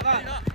Avanti.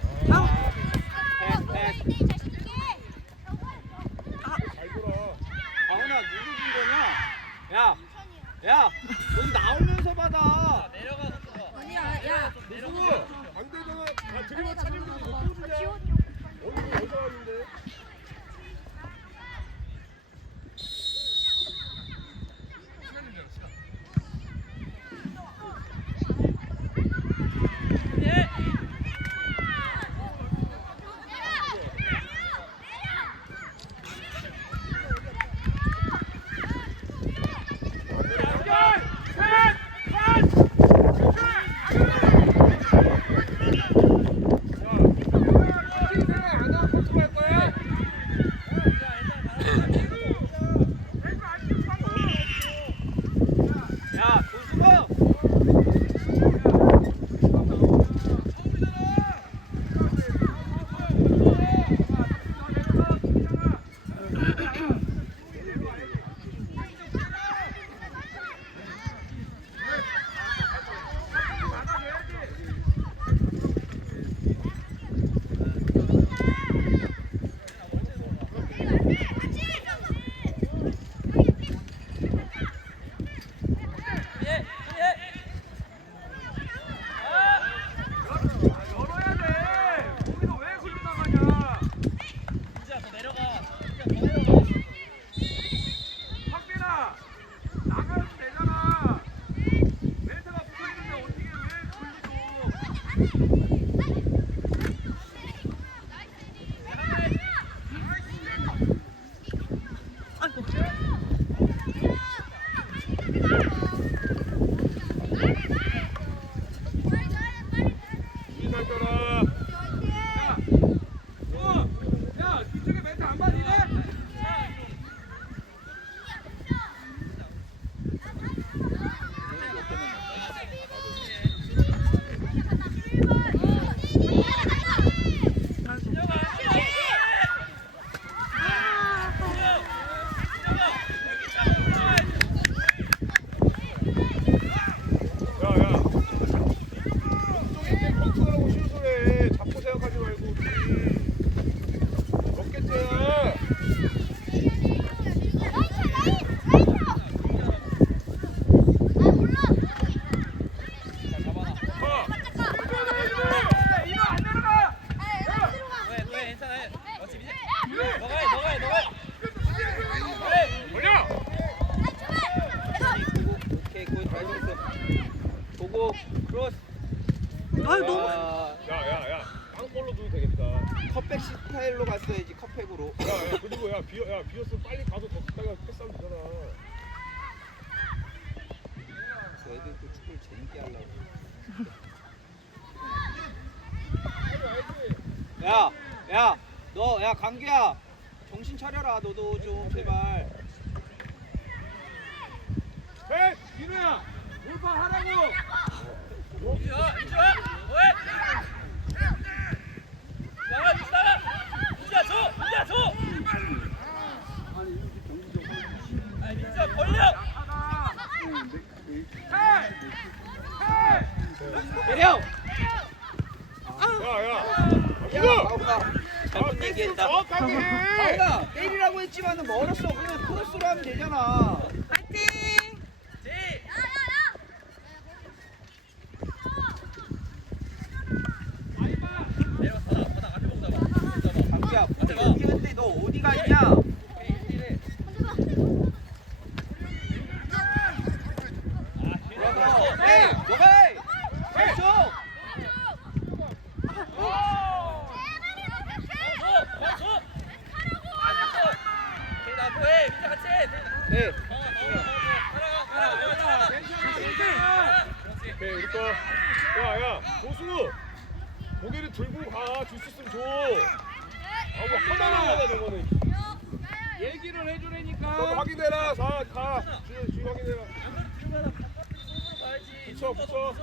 야, 야, 너, 야, 강규야, 정신 차려라, 너도 좀 제발. 해! 민우야, 돌파하라고! 야, 이쪽아, 왜? 나가, 나가, 민지야 줘, 민지야 줘. 아, 민지야 벌려. 내려. 야, 야. 야, 아, 잘못 얘기했다. 정확하게 해. 마우가 때리라고 했지만은 멀었어. 그냥 크로스로 하면 되잖아. 파이팅 강규야, 여기 근데 너 어디가 있냐? 들어서. 해, 너가 해. 왼쪽. 네. 오케이, 우리 거. 야, 야, 조수. 고개를 들고 가. 줄 수 있으면 줘. 아, 뭐 하다가 하다 저거는. 얘기를 해주라니까. 너 확인해라. 자, 가. 주, 주 확인해라. 붙여, 붙여.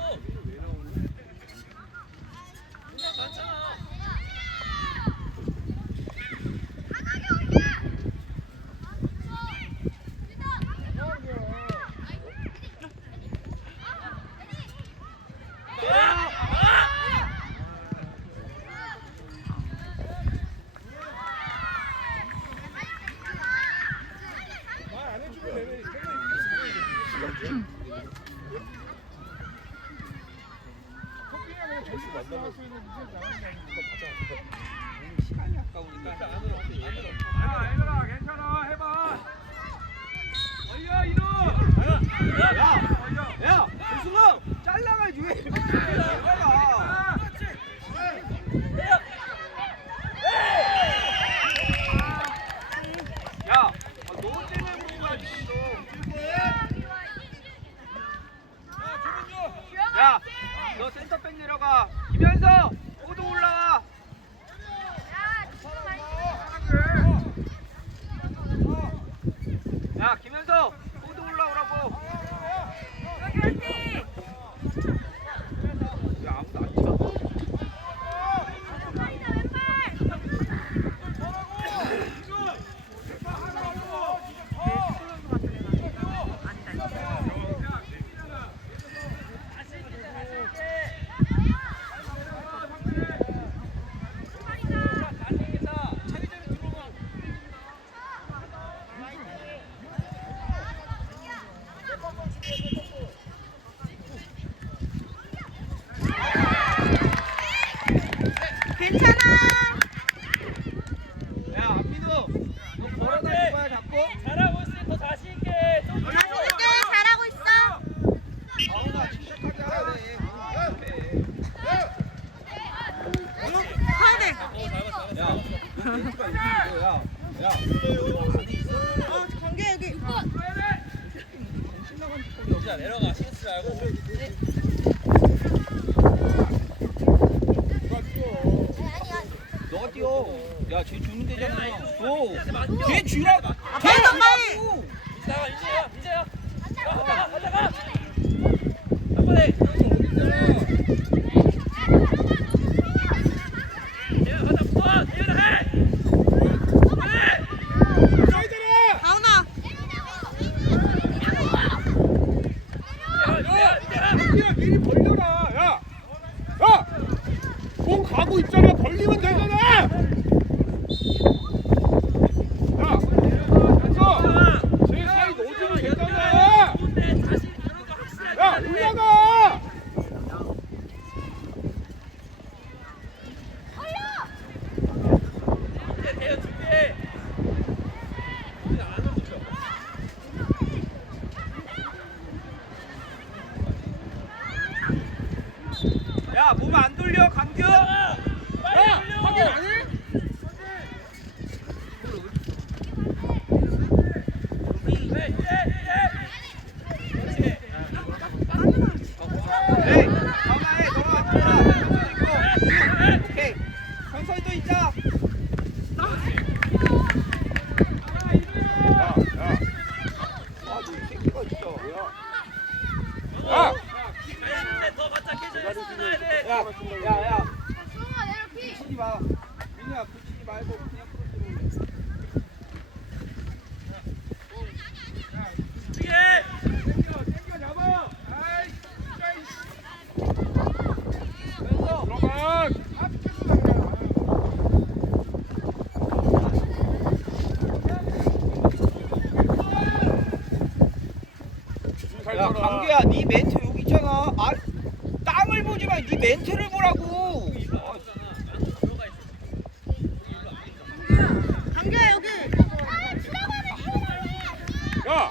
말 안 해주면 내내 시간이 아까우니까 안으로 안으로. 야, 얘들아, 괜찮아. 해봐. 어이야, 이놈! 야, 야, 조승우, 잘라가지고 왜 이렇게 잘라? 야, 아, 너 때문에 그런 거야 지금. 야, 너 센터백 내려가. 이제야. 이제야 가다가 가다가. 한 번에 대현 가자 붙어 대현 해 해! 사이드라. 가훈아 이제야 이제야 뛰어 미리 벌려라. 야. 야. 공 가고 있잖아. 벌리면 되잖아. 야. 됐어. 제 사이 넣어주면 되잖아. 좋은데 다시 그런 거 확실하게 야 해야 돼. 올라가. 대현 준비해 이제 안 하면 죠 야, 몸 안 돌려, 강규. 야 야 확인 안 해? 에이, 가만해. 너가 안 돌아. 강규 있고. 오케이. 강서희도 있자. 야, 야. 아, 너 이 새끼가 진짜 뭐야? 야! 더 바짝해져 돼. 야, 야, 야. 붙이지 마. 민우야, 붙이지 말고 그냥 풀어 준비해. 땡겨 땡겨 잡아 아이 진짜 이씨 들어가! 아 비켰어 그냥 잘 야, 따라. 강규야, 네 멘트 여기 있잖아. 아, 땅을 보지 마. 네 멘트를 보라고. 아, 관계야 여기 야!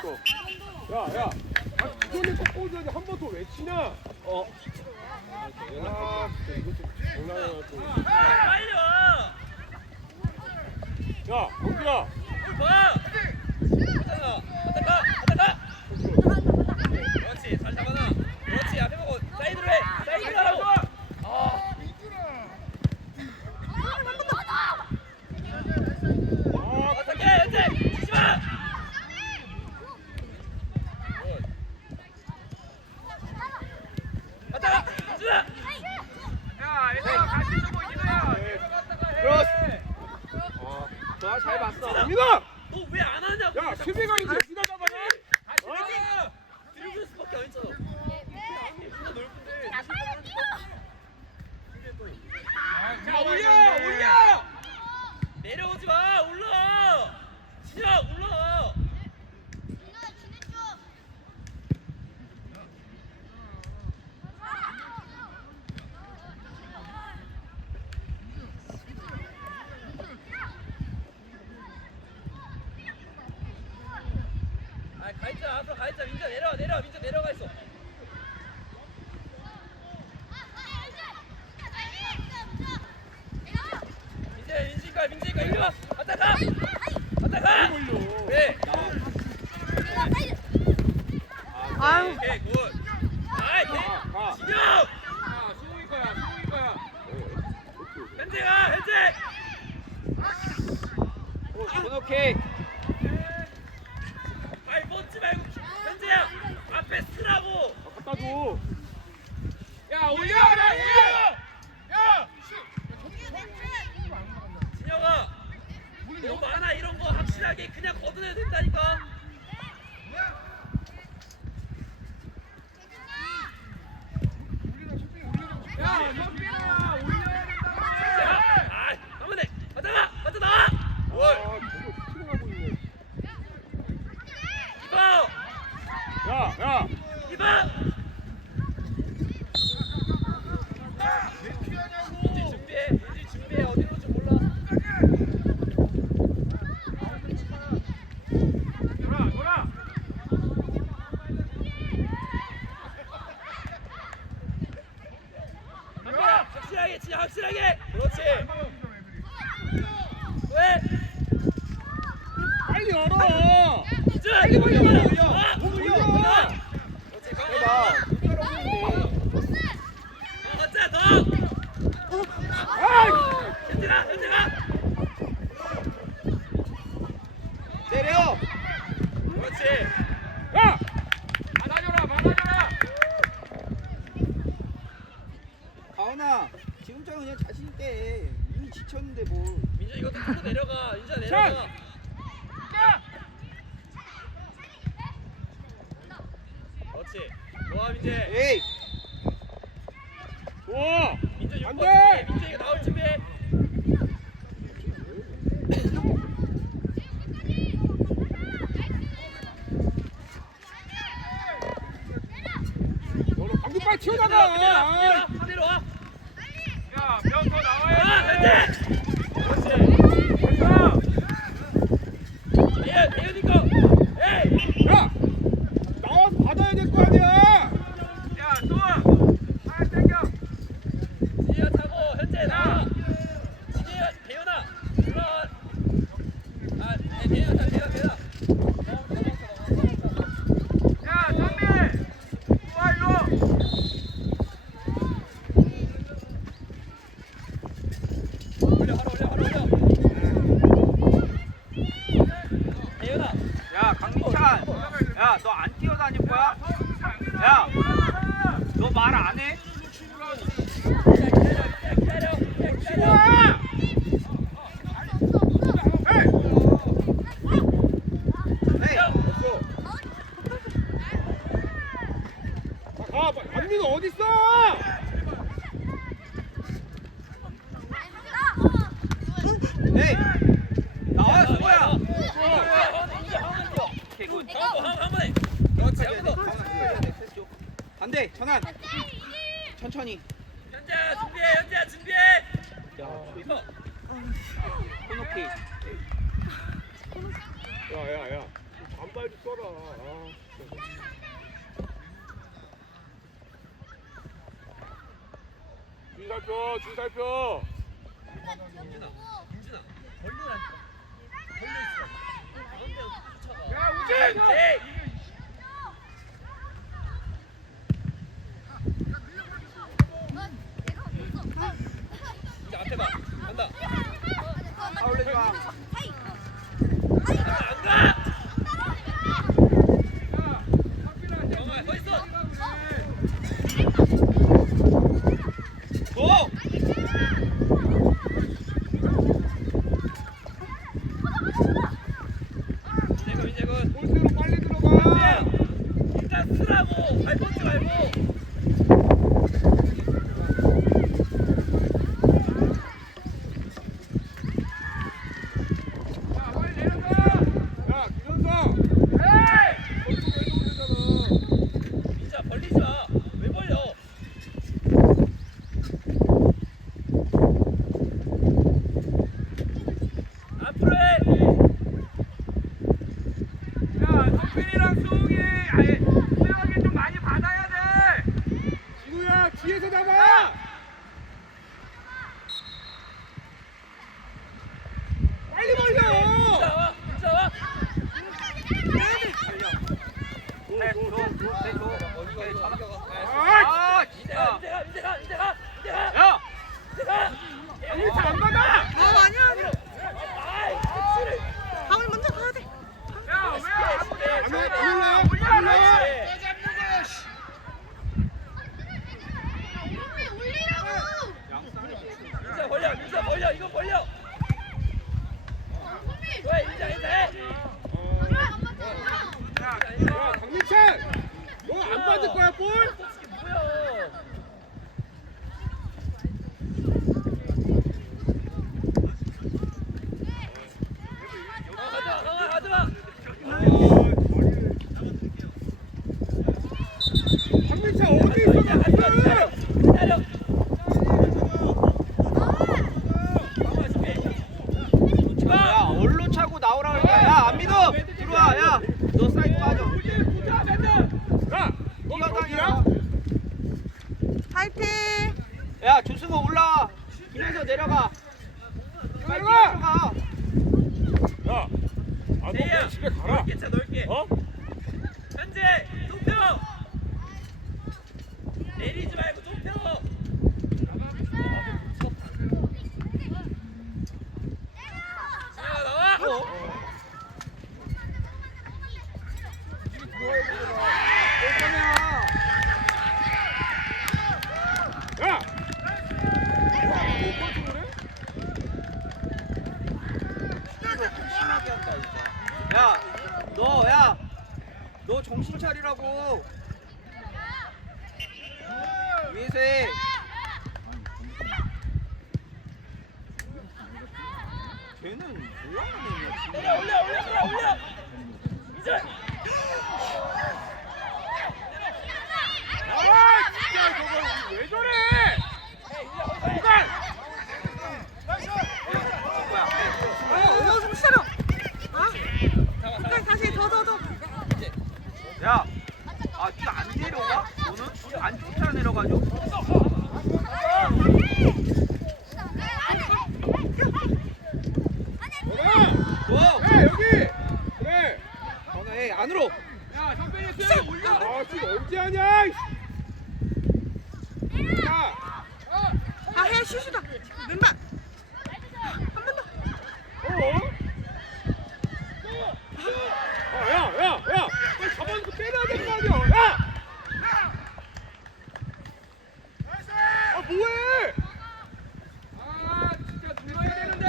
야, 야. 아, 그전에 또 꼬줘야지 한번더 외치냐? 어. 야, 진짜 이거 좀 와. 야, 경규야. 뭘 봐. 가잖아. 갔다가, 갔다가. 그렇지, 잘 잡아놔. 그렇지, 앞에 보고 사이드로 해. 사이드로 하라고. 아, 아, 어떻게 현재 치지 마. 갔다가, 주라. 야 얘들아 같이 주고 이거야 네. 들어갔다가 해 그렇지. 어. 좋아, 잘 봤어. 민아! 너왜 안 하냐고. 야, 수비가 이제 민아 잡아라. 같이 가. 드리블 수밖에 안 했잖아. 존나 넓은데. 자 올려 올려 내려오지 마. 올라. 진짜 올라. 아, 가 있자. 앞으로 가 있자. 민자 내려. 민자 내려가 있어. 민재, 민지가, 민지가 이리 와. 갔다 가. 갔다 가. 걸려. 네. 아유 오케이, 굿. 아이, 개. 가. 진영. 야 수홍이 거야 수홍이 거야 현재가, 현재. 오, 오케이. 아이, 뻗지 말고. 현재야. 앞에 쓰라고. 아, 갖다 줘. 야 올려 나 올려 야 진영아. 많아 이런 거 확실하게 그냥 걷어내야 된다니까. 야, 확실하게 진짜 확실하게. 그렇지. 왜? 빨리 열어. 이준! 빨리 올려. 아! 올려. 아, 아! 올려. 그렇지 해봐 더 아, 걷자 더! 아! 현진아 현진아! 미쳤는데 뭐. 민준 이거 또 내려가. 민준 내려가. 그렇지. 좋아 민재. 에이. 좋아. 민재 6번. 안 돼. 민재가 나올 준비. 너는 방금 빨리 튀어나가. that! 아, 박민호 어디 있어? 에이, 나와 수호야. 그렇지. 반대 전환. 천천히. 현재 준비해, 현재 준비해. 야, 코노키. 야야야, 반발 좀 써라. 아, 살펴 줄 살펴. 걔는 뭐 하는 애냐. 올려 올려 올려 올려 이제 아, 진짜 저거 왜 저래? 어, 차려. 아. 그래 다시 더 더 더. 야, 아, 안 내려가? 너는 안 쫓아 내려가죠? 너가! 너, 야, 여기! 그래! 전화해 안으로. 야, 선배님 쌤 올려! 아, 지금 언제 하냐? 이씨. 야! 아해 슛이다. 왼발. 한 번 더. 어? 아, 야, 야, 야! 빨리 잡아놓고 때려야 되는 거 아니야? 야! 아, 뭐해? 아 진짜 들어야 되는데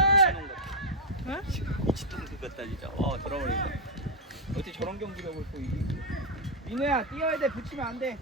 미친놈 같다 진짜. 와 돌아버린다. 어떻게 저런 경기력을 또 이기고? 민호야 뛰어야 돼. 붙이면 안 돼.